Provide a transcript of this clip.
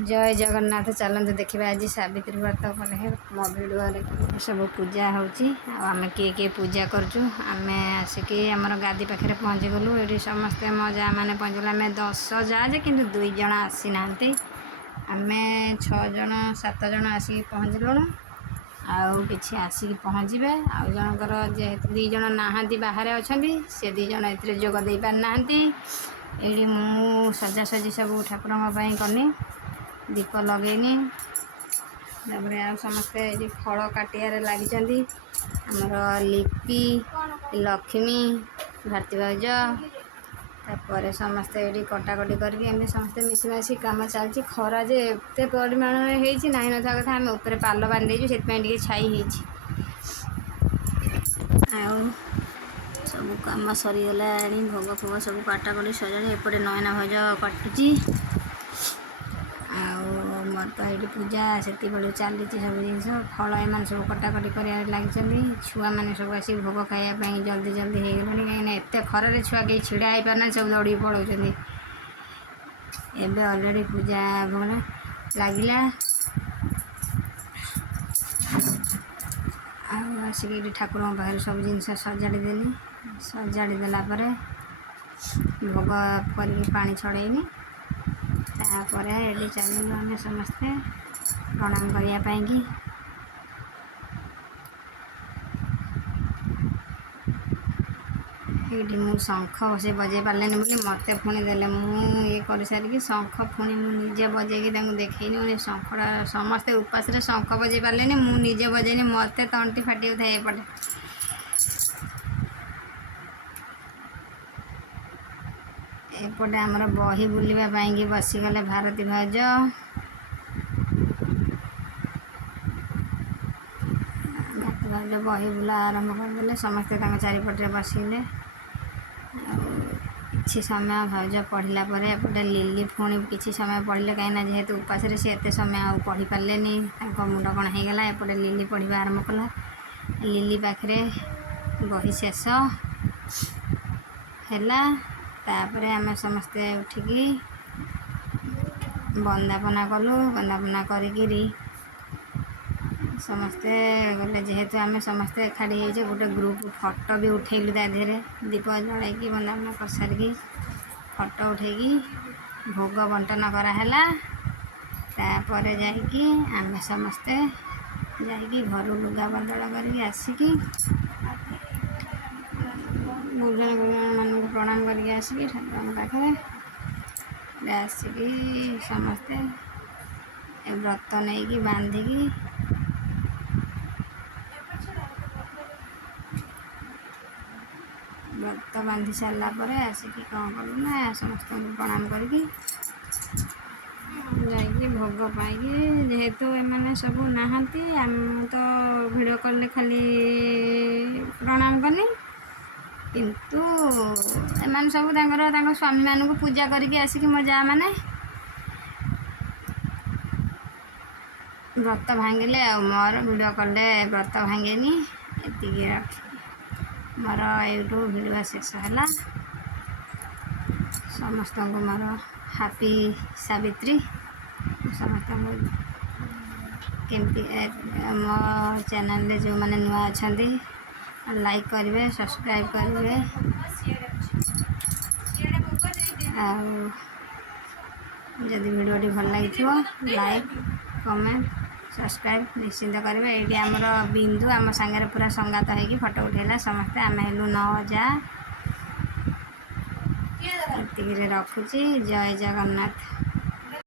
जय जगन्नाथ। चलते देखा आज सावित्री व्रत कले मो भिडियो सब पूजा होमें किए पूजा करूँ आम आसिक आमर गादी पाखे पहुँची गलु ये समस्ते मो जा मैंने पहुँचल आम 10 जा जे कि 2 जन आसी ना आम 6 जन 7 जन आसिक पहुँचलुणु आउ कि आसिक पहुँचे आउ जनकर जेहेतु 2 जन नहां बाहर अच्छा से 2 जन ए जोग दे पारना ये मु सजासजी सब ठाकुर कनी दीप लगेनी आ समस्ते ये फल काटियार लगी आमर लिपि लक्ष्मी भारती भाज तापर समस्ते ये कटाकटी करके समस्ते मिशीमाशी कम चलती खरा जे एत परिमाण ना ना कथा आम उपर पाल बांधीचु से छाई सब कम सरीगला भोग फोग सब काटाकटी सजा एपटे नयना भज काटुची मोर तो ये पूजा से चली सब जिन फल एम सब कटाकटी कर लगी छुआ मैंने सब आस भोग खायापी जल्दी जल्दी हो गला कहीं एत खरारे छुआ कहीं छिड़ा हो पारना सब दौड़ी पलाउं एवं अलरेडी पूजा भोग लगिला आसिक ठाकुर पाखे सब जिन सजाड़ी सजाड़देला भोग कर पानी छड़ेनी तापर ये चलू आम समस्ते प्रणाम करने ये मु शंख से बजे पारे बोली मत पुणी दे ये कर सारिकी शंख पुणी मुझे बजे देखनी शंखटा समस्ते उपास शंख बजे पारे मुझे बजेनी मत तंटी फाटी था एपटे एपटे आमर बही बुलवाई बसीगले भारती भाज बही बुला आरंभ करदे समस्ते चारिपटे बसले कि समय भाज पढ़ला एपटे लिली पुणी कि समय पढ़ले कहीं जेहेतु उपास से एत समय आ पढ़ी पारे मुंड कण होगला एपटे लिली पढ़ा आरंभ कला लिली पाखे बही शेष है तापर आम समस्ते उठिकी वंदापना कलु वंदापना करी समस्ते गले जेहेतु आम समस्ते एखाड़ी हो गोटे ग्रुप फोटो भी उठेलु तादेह दीप जलैकी वंदापना कर सारिकी फोटो उठेकी भोग बंटन कराला तापर जाइकी आम समस्ते जाइकी घर लुगा बदल करके आसिकी गुरुजन मान प्रणाम करके आसिकी ठाकुर पाखे आसिकी समस्ते व्रत नहीं बांधिकी व्रत बांधि सारापर आसिकी कौन कलु ना समस्त प्रणाम करके जाइए भोग पाई जेहेतु एम सब नहांती आम तो भिडियो कॉल खाली प्रणाम कनी किंतु एम सब स्वामी मान पूजा करके आसिक मो जा मैंने व्रत भांगिले मोर भिडियो कॉल व्रत भांगेनी एति मोर यूट्यूब भिडियो शेष है समस्त मोर हैप्पी सावित्री समस्त केमती मो चैनल जो मैंने नुआ अच्छा लाइक करेंगे सब्सक्राइब करेंगे जदि वीडियो भल लगी लाइक कमेंट सब्सक्राइब निश्चिंत करेंगे ये आमर बिंदु आम सांगे पूरा संगात होगी फोटो उठेला समस्ते आम हेलु 9 जा रखुची। जय जगन्नाथ।